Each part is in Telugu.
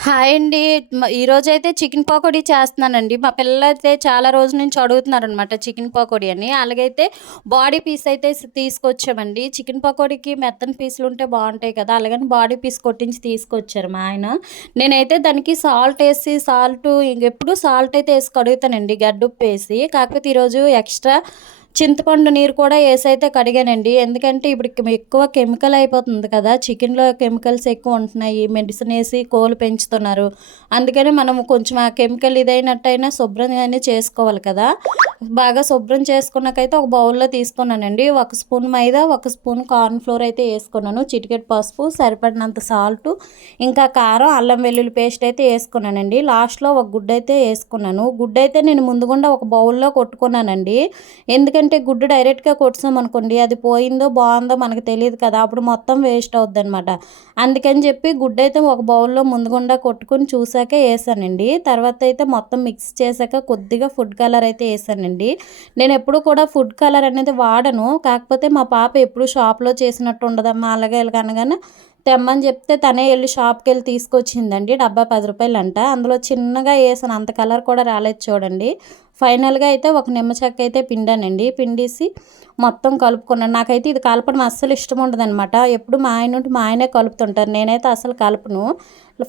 హాయ్ అండి. ఈరోజైతే చికెన్ పకోడీ చేస్తున్నానండి. మా పిల్లలైతే చాలా రోజుల నుంచి అడుగుతున్నారనమాట చికెన్ పకోడీ అని. అలాగైతే బాడీ పీస్ అయితే తీసుకొచ్చామండి. చికెన్ పకోడీకి మెత్తని పీసులుంటే బాగుంటాయి కదా! అలాగని బాడీ పీస్ కొట్టించి తీసుకొచ్చారు మా ఆయన. నేనైతే దానికి సాల్ట్ వేసి సాల్ట్ ఇంకెప్పుడు సాల్ట్ అయితే ఏసి కడుగుతానండి గడ్డుప్పేసి. కాకపోతే ఈరోజు ఎక్స్‌ట్రా చింతపండు నీరు కూడా ఏసైతే కడిగానండి. ఎందుకంటే ఇప్పుడు ఎక్కువ కెమికల్ అయిపోతుంది కదా! చికెన్‌లో కెమికల్స్ ఎక్కువ ఉంటున్నాయి. మెడిసిన్ వేసి కోళ్ళు పెంచుతున్నారు. అందుకని మనం కొంచెం ఆ కెమికల్ ఇదైనట్టయినా శుభ్రంగానే చేసుకోవాలి కదా! బాగా శుభ్రం చేసుకున్నాకైతే ఒక బౌల్‌లో తీసుకున్నానండి. ఒక స్పూన్ మైదా, ఒక స్పూన్ కార్న్ ఫ్లోర్ అయితే వేసుకున్నాను చిటికెట్ పసుపు, సరిపడినంత సాల్టు, ఇంకా కారం, అల్లం వెల్లుల్లి పేస్ట్ అయితే వేసుకున్నానండి లాస్ట్‌లో ఒక గుడ్డైతే వేసుకున్నాను గుడ్ అయితే నేను ముందుగుండా ఒక బౌల్‌లో కొట్టుకున్నానండి. ఎందుకంటే గుడ్డు డైరెక్ట్‌గా కొట్టేసామనుకోండి అది పోయిందో, బాగుందో మనకు తెలియదు కదా! అప్పుడు మొత్తం వేస్ట్ అవుద్దనమాట. అందుకని చెప్పి గుడ్డయితే ఒక బౌల్‌లో ముందుగుండా కొట్టుకొని చూసాకే వేసానండి తర్వాత అయితే మొత్తం మిక్స్ చేశాక కొద్దిగా ఫుడ్ కలర్ అయితే చేశానండి నేను ఎప్పుడు కూడా ఫుడ్ కలర్ అనేది వాడను. కాకపోతే మా పాప ఎప్పుడు షాప్‌లో చేసినట్టు ఉండదమ్మా అలాగే ఇలాగ అనగానే తెమ్మని చెప్తే తనే వెళ్ళి షాప్కి వెళ్ళి తీసుకొచ్చిందండి. డబ్బా పది రూపాయలు అంట అందులో చిన్నగా వేసాను అంత కలర్ కూడా రాలేదు చూడండి. ఫైనల్‌గా అయితే ఒక నిమ్మ చెక్క అయితే పిండానండి. పిండేసి మొత్తం కలుపుకున్నాను. నాకైతే ఇది కలపడం అస్సలు ఇష్టం ఉండదనమాట. ఎప్పుడు మా ఆయన ఉంటే మా ఆయనే కలుపుతుంటారు. నేనైతే అసలు కలపను.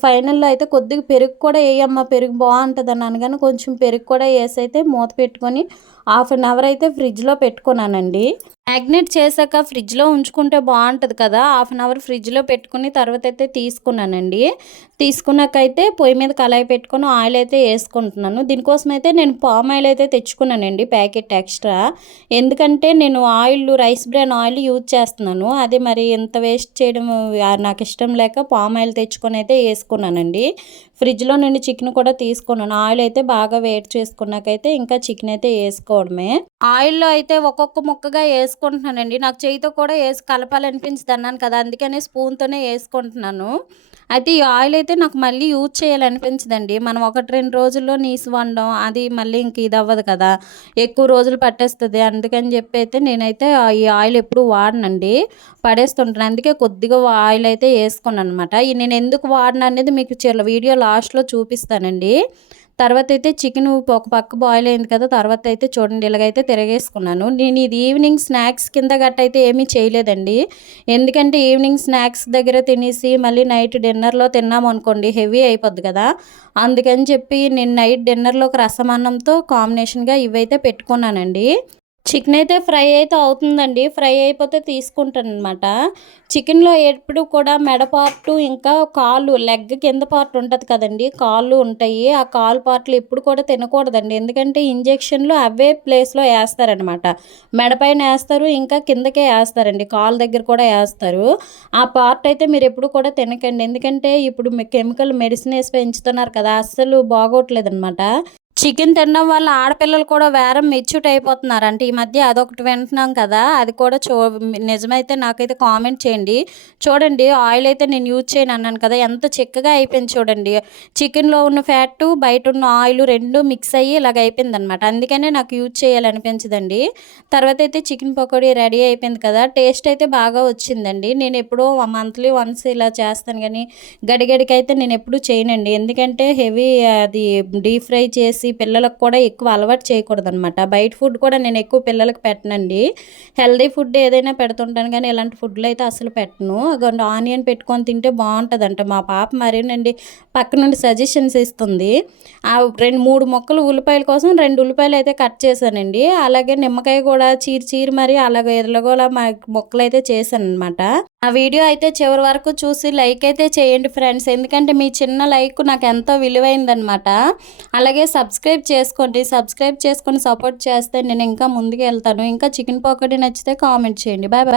ఫైనల్‌లో అయితే కొద్దిగా పెరుగు కూడా వేయమ్మా పెరుగు బావుంటదని అనగానే కొంచెం పెరుగు కూడా వేసి అయితే మూత పెట్టుకొని హాఫ్ అన్ అవర్ అయితే ఫ్రిడ్జ్‌లో పెట్టుకున్నానండి. మ్యాగ్నెట్ చేశాక ఫ్రిడ్జ్‌లో ఉంచుకుంటే బాగుంటుంది కదా! హాఫ్ అన్ అవర్ ఫ్రిడ్జ్‌లో పెట్టుకుని తర్వాత అయితే తీసుకున్నానండి. తీసుకున్నాకైతే పొయ్యి మీద కళాయి పెట్టుకొని ఆయిల్ అయితే ఏసుకుంటున్నాను. దీనికోసమైతే నేను పామ్ ఆయిల్ అయితే తెచ్చుకున్నానండి ప్యాకెట్ ఎక్స్‌ట్రా. ఎందుకంటే నేను oil rice bran oil use చేస్తున్నాను. అది మరి ఇంత వేస్ట్ చేయడం నాకు ఇష్టం లేక పామ్ ఆయిల్ తెచ్చుకొని అయితే వేసుకున్నానండి ఫ్రిడ్జ్‌లో నుండి చికెన్ కూడా తీసుకున్నాను. ఆయిల్ అయితే బాగా వేడి చేసుకున్నాకైతే ఇంకా చికెన్ అయితే వేసుకోవడమే ఆయిల్‌లో అయితే ఒక్కొక్క ముక్కగా వేసుకుంటున్నానండి నాకు చేయితో కూడా వేసి కలపాలనిపించింది అన్నాను కదా! అందుకనే స్పూన్‌తోనే వేసుకుంటున్నాను అయితే ఈ ఆయిల్ అయితే నాకు మళ్ళీ యూజ్ చేయాలనిపించదండి. మనం 1, 2 రోజుల్లో నీసు వండడం అది మళ్ళీ ఇంక ఇది అవ్వదు కదా! ఎక్కువ రోజులు పట్టేస్తుంది అందుకని చెప్పి అయితే నేనైతే ఈ ఆయిల్ ఎప్పుడు వాడనండి. పడేస్తుంటాను. అందుకే కొద్దిగా ఆయిల్ అయితే ఏసుకున్నాననమాట. నేను ఎందుకు వాడిన అనేది మీకు చల వీడియో లాస్ట్‌లో చూపిస్తానండి. తర్వాత అయితే చికెన్ ఒక పక్క బాయిల్ అయింది కదా! తర్వాత అయితే చూడండి ఇలాగైతే తిరగేసుకున్నాను. నేను ఇది ఈవినింగ్ స్నాక్స్ కింద గట్ట అయితే ఏమీ చేయలేదండి. ఎందుకంటే ఈవినింగ్ స్నాక్స్ దగ్గర తినేసి మళ్ళీ నైట్ డిన్నర్‌లో తిన్నామనుకోండి హెవీ అయిపోద్ది కదా! అందుకని చెప్పి నేను నైట్ డిన్నర్లో రసం అన్నంతో కాంబినేషన్‌గా ఇవైతే పెట్టుకున్నానండి. చికెన్ అయితే ఫ్రై అయితే అవుతుందండి. ఫ్రై అయిపోతే తీసుకుంటాను అనమాట చికెన్‌లో ఎప్పుడు కూడా మెడ పార్టు ఇంకా కాళ్ళు లెగ్ కింద పార్ట్ ఉంటుంది కదండి కాళ్ళు ఉంటాయి. ఆ కాలు పార్ట్‌లు ఎప్పుడు కూడా తినకూడదండి. ఎందుకంటే ఇంజెక్షన్‌లు అవే ప్లేస్‌లో వేస్తారనమాట మెడ పైన ఇంకా కిందకే వేస్తారండి కాలు దగ్గర కూడా వేస్తారు ఆ పార్ట్ అయితే మీరు ఎప్పుడు కూడా తినకండి. ఎందుకంటే ఇప్పుడు కెమికల్ మెడిసిన్ వేసి పెంచుతున్నారు కదా! అస్సలు బాగోట్లేదనమాట. చికెన్ తినడం వల్ల ఆడపిల్లలు కూడా వేరం మెచ్యూట్ అంటే ఈ మధ్య అదొకటి వింటున్నాం కదా! అది కూడా చూ నిజమైతే నాకైతే కామెంట్ చేయండి. చూడండి ఆయిల్ అయితే నేను యూజ్ చేయను అన్నాను కదా! ఎంత చిక్కగా అయిపోయింది చూడండి. చికెన్‌లో ఉన్న ఫ్యాటు, బయట ఉన్న ఆయిల్ రెండు మిక్స్ అయ్యి ఇలాగ అయిపోయింది అనమాట అందుకనే నాకు యూజ్ చేయాలనిపించదండి. తర్వాత అయితే చికెన్ పకోడీ రెడీ అయిపోయింది కదా! టేస్ట్ అయితే బాగా వచ్చిందండి. నేను ఎప్పుడో మంత్లీ వన్స్ ఇలా చేస్తాను కానీ గడిగడికైతే నేను ఎప్పుడూ చేయనండి. ఎందుకంటే హెవీ అది డీప్ ఫ్రై చేసి పిల్లలకు కూడా ఎక్కువ అలవాటు చేయకూడదనమాట. బయట ఫుడ్ కూడా నేను ఎక్కువ పిల్లలకు పెట్టనండి. హెల్తీ ఫుడ్ ఏదైనా పెడుతుంటాను కానీ ఇలాంటి ఫుడ్‌లు అయితే అసలు పెట్టను. ఆనియన్ పెట్టుకొని తింటే బాగుంటుందంట మా పాప మరేనండి పక్క నుండి సజెషన్స్ ఇస్తుంది. ఆ 2, 3 ముక్కలు ఉల్లిపాయల కోసం రెండు ఉల్లిపాయలు అయితే కట్ చేశానండి. అలాగే నిమ్మకాయ కూడా చీరి చీరి మరి అలాగే ఎర్రగోలా మా మొక్కలు అయితే చేశాను అనమాట ఆ వీడియో అయితే చివరి వరకు చూసి లైక్ అయితే చేయండి ఫ్రెండ్స్. ఎందుకంటే మీ చిన్న లైక్ నాకు ఎంతో విలువైందనమాట. అలాగే సబ్స్క్రైబ్ చేసుకోండి. సబ్స్క్రైబ్ చేసుకొని సపోర్ట్ చేస్తే నేను ఇంకా ముందుకెళ్తాను. ఇంకా చికెన్ పకోడీ నచ్చితే కామెంట్ చేయండి. Bye bye.